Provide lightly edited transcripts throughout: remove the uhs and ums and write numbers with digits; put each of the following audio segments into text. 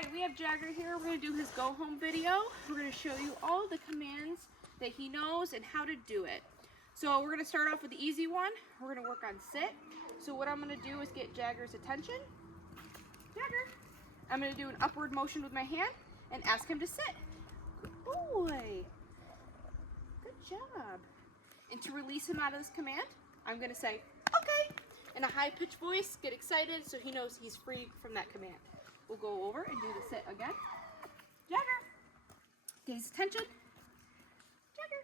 Alright, we have Jagger here. We're going to do his go home video. We're going to show you all the commands that he knows and how to do it. So we're going to start off with the easy one. We're going to work on sit. So what I'm going to do is get Jagger's attention. Jagger. I'm going to do an upward motion with my hand and ask him to sit. Good boy. Good job. And to release him out of this command, I'm going to say, okay, in a high-pitched voice, get excited so he knows he's free from that command. We'll go over and do the sit again. Jagger, get his attention. Jagger,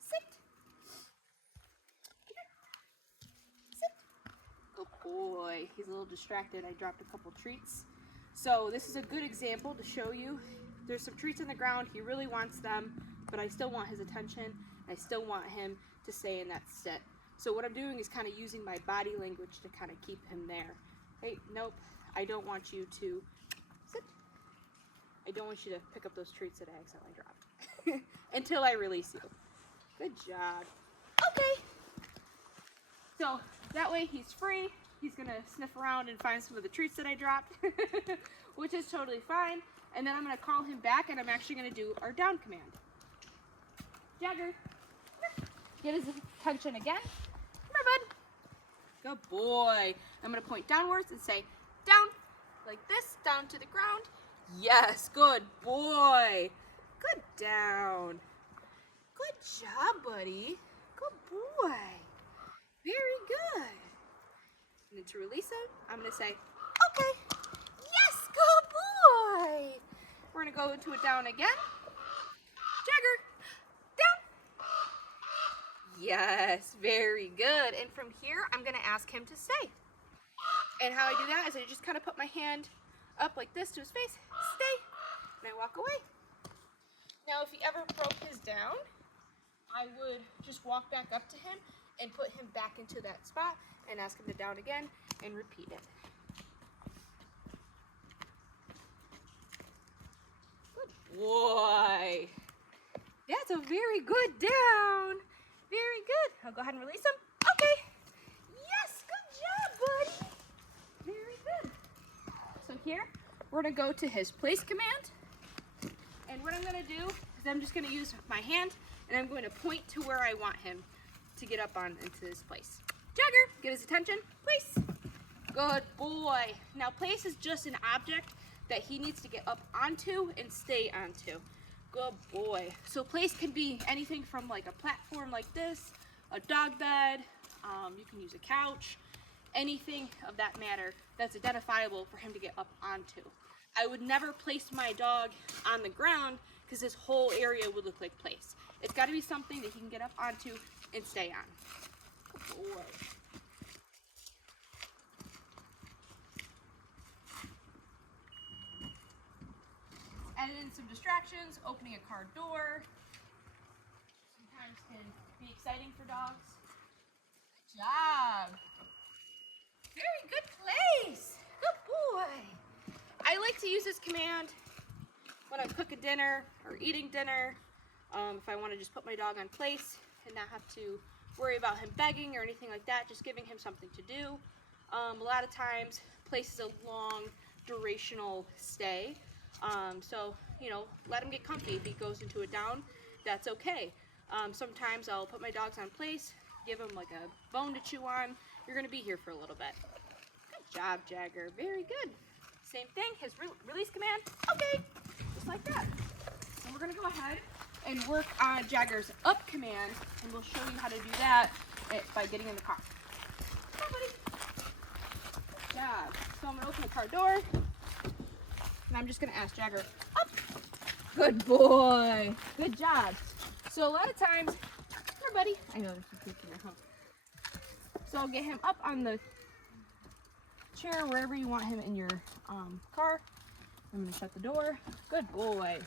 sit. Sit. Good boy. He's a little distracted. I dropped a couple treats. So this is a good example to show you. There's some treats on the ground. He really wants them, but I still want his attention. I still want him to stay in that sit. So what I'm doing is kind of using my body language to kind of keep him there. Hey, nope, I don't want you to sit. I don't want you to pick up those treats that I accidentally dropped until I release you. Good job. Okay. So that way he's free. He's gonna sniff around and find some of the treats that I dropped, which is totally fine. And then I'm gonna call him back and I'm actually gonna do our down command. Jagger, get his attention again. Come here, bud. Good boy. I'm going to point downwards and say, down, like this, down to the ground. Yes, good boy. Good down. Good job, buddy. Good boy. Very good. And then to release him, I'm going to say, okay. Yes, good boy. We're going to go into a down again. Jagger. Yes, very good. And from here, I'm going to ask him to stay. And how I do that is I just kind of put my hand up like this to his face, stay, and I walk away. Now, if he ever broke his down, I would just walk back up to him and put him back into that spot and ask him to down again and repeat it. Good boy. That's a very good down. Very good. I'll go ahead and release him. Okay. Yes, good job, buddy. Very good. So here, we're going to go to his place command. And what I'm going to do is I'm just going to use my hand and I'm going to point to where I want him to get up on into this place. Jagger, get his attention. Place. Good boy. Now, place is just an object that he needs to get up onto and stay onto. Good boy. So place can be anything from like a platform like this, a dog bed, you can use a couch, anything of that matter that's identifiable for him to get up onto. I would never place my dog on the ground because this whole area would look like place. It's got to be something that he can get up onto and stay on. Good boy. Added in some distractions, opening a car door. Sometimes can be exciting for dogs. Good job. Very good place. Good boy. I like to use this command when I'm cooking dinner or eating dinner. If I want to just put my dog on place and not have to worry about him begging or anything like that, just giving him something to do. A lot of times, place is a long durational stay. So, you know, let him get comfy. If he goes into a down, that's okay. Sometimes I'll put my dogs on place, give him like a bone to chew on. You're going to be here for a little bit. Good job, Jagger. Very good. Same thing, his release command. Okay, just like that. And we're going to go ahead and work on Jagger's up command, and we'll show you how to do that by getting in the car. Come on, buddy. Good job. So I'm going to open the car door. And I'm just going to ask Jagger, up. Good boy. Good job. So a lot of times, come here, buddy. I know there's some kids in there, huh? So I'll get him up on the chair, wherever you want him in your car. I'm going to shut the door. Good boy.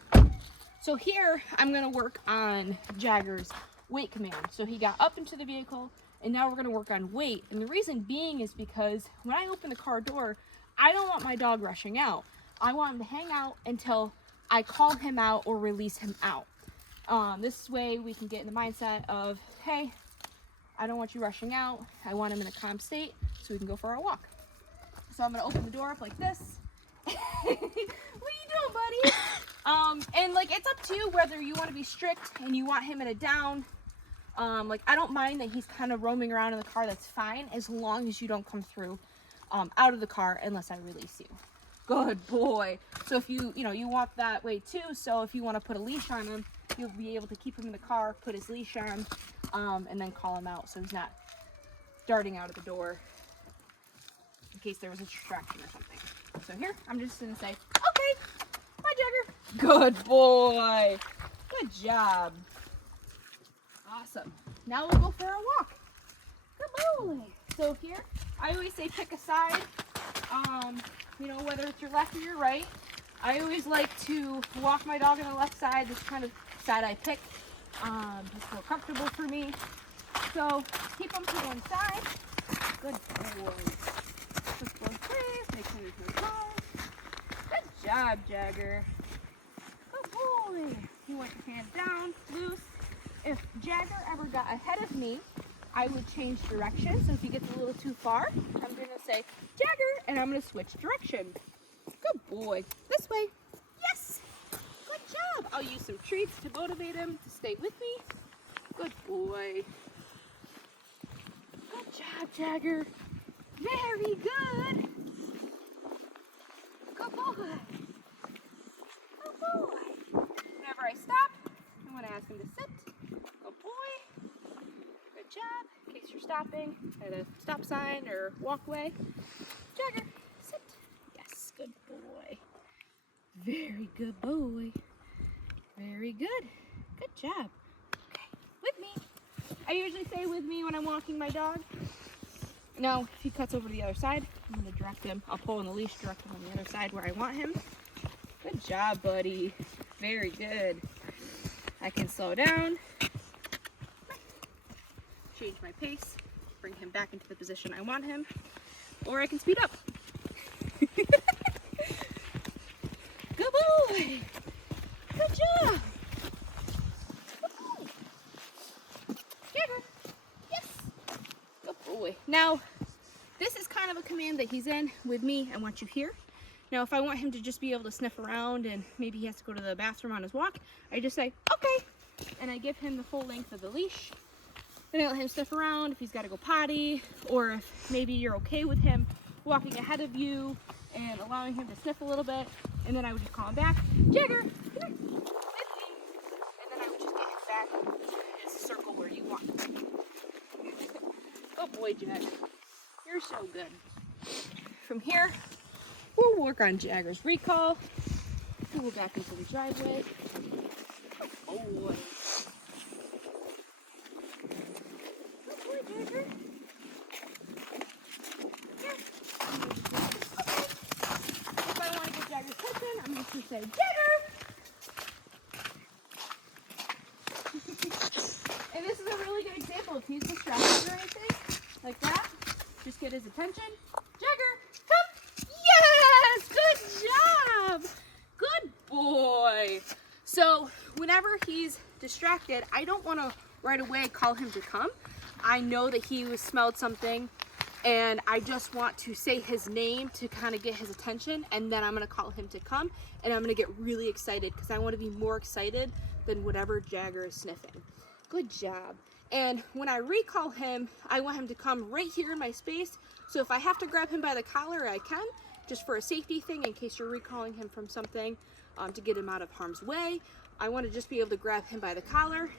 So here, I'm going to work on Jagger's wait command. So he got up into the vehicle, and now we're going to work on wait. And the reason being is because when I open the car door, I don't want my dog rushing out. I want him to hang out until I call him out or release him out. This way we can get in the mindset of, hey, I don't want you rushing out. I want him in a calm state so we can go for our walk. So I'm going to open the door up like this. And like, it's up to you whether you want to be strict and you want him in a down. Like, I don't mind that he's kind of roaming around in the car. That's fine, as long as you don't come through out of the car unless I release you. Good boy. So if you want that way too. So if you want to put a leash on him, you'll be able to keep him in the car, put his leash on, and then call him out so he's not darting out of the door in case there was a distraction or something. So here, I'm just going to say, okay, bye, Jagger. Good boy. Good job. Awesome. Now we'll go for a walk. Good boy. So here, I always say pick a side, whether it's your left or your right. I always like to walk my dog on the left side. This kind of side I pick. Just feel comfortable for me. So keep them to one side. Good boy. Just both ways. Make sure there's no cars. Good job, Jagger. Good boy. You want your hands down, loose. If Jagger ever got ahead of me, I would change direction. So if he gets a little too far, I'm going to say, Jagger, and I'm going to switch direction. Good boy. This way. Yes. Good job. I'll use some treats to motivate him to stay with me. Good boy. Good job, Jagger. Very good. Good boy. Good boy. Whenever I stop, I want to ask him to sit. Good boy. Good job. In case you're stopping at a stop sign or walkway. Jagger, sit. Yes, good boy. Very good boy. Very good. Good job. Okay, with me. I usually say with me when I'm walking my dog. Now, if he cuts over to the other side, I'm going to direct him. I'll pull on the leash, direct him on the other side where I want him. Good job, buddy. Very good. I can slow down, change my pace, bring him back into the position I want him, or I can speed up. Good boy. Good job. Good boy. Jagger. Yes. Good boy. Now, this is kind of a command that he's in with me. I want you here. Now, if I want him to just be able to sniff around and maybe he has to go to the bathroom on his walk, I just say, okay. And I give him the full length of the leash. Then I let him sniff around if he's got to go potty, or if maybe you're okay with him walking ahead of you and allowing him to sniff a little bit. And then I would just call him back, Jagger, come here, with me. And then I would just get him back in his circle where you want him. Oh boy, Jagger. You're so good. From here, we'll work on Jagger's recall. We'll go back into the driveway. Oh boy. Good boy, Jagger. Here. Okay. If I want to get Jagger's attention, I'm just going to say, Jagger! And this is a really good example. If he's distracted or anything, like that, just get his attention. Jagger, come! Yes! Good job! Good boy! So whenever he's distracted, I don't want to right away call him to come. I know that he smelled something and I just want to say his name to kind of get his attention, and then I'm going to call him to come, and I'm going to get really excited because I want to be more excited than whatever Jagger is sniffing. Good job. And when I recall him, I want him to come right here in my space. So if I have to grab him by the collar, I can, just for a safety thing in case you're recalling him from something, to get him out of harm's way. I want to just be able to grab him by the collar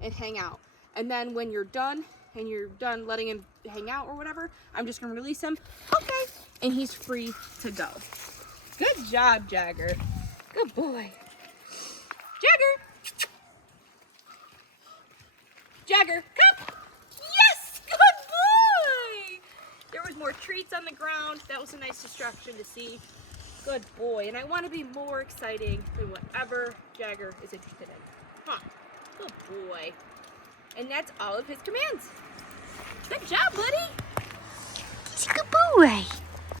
and hang out. And then when you're done and you're done letting him hang out or whatever, I'm just going to release him. Okay. And he's free to go. Good job, Jagger. Good boy. Jagger. Jagger, come. Yes, good boy. There was more treats on the ground. That was a nice distraction to see. Good boy. And I want to be more exciting than whatever Jagger is interested in. Huh. Good boy. And that's all of his commands. Good job, buddy. He's a good boy.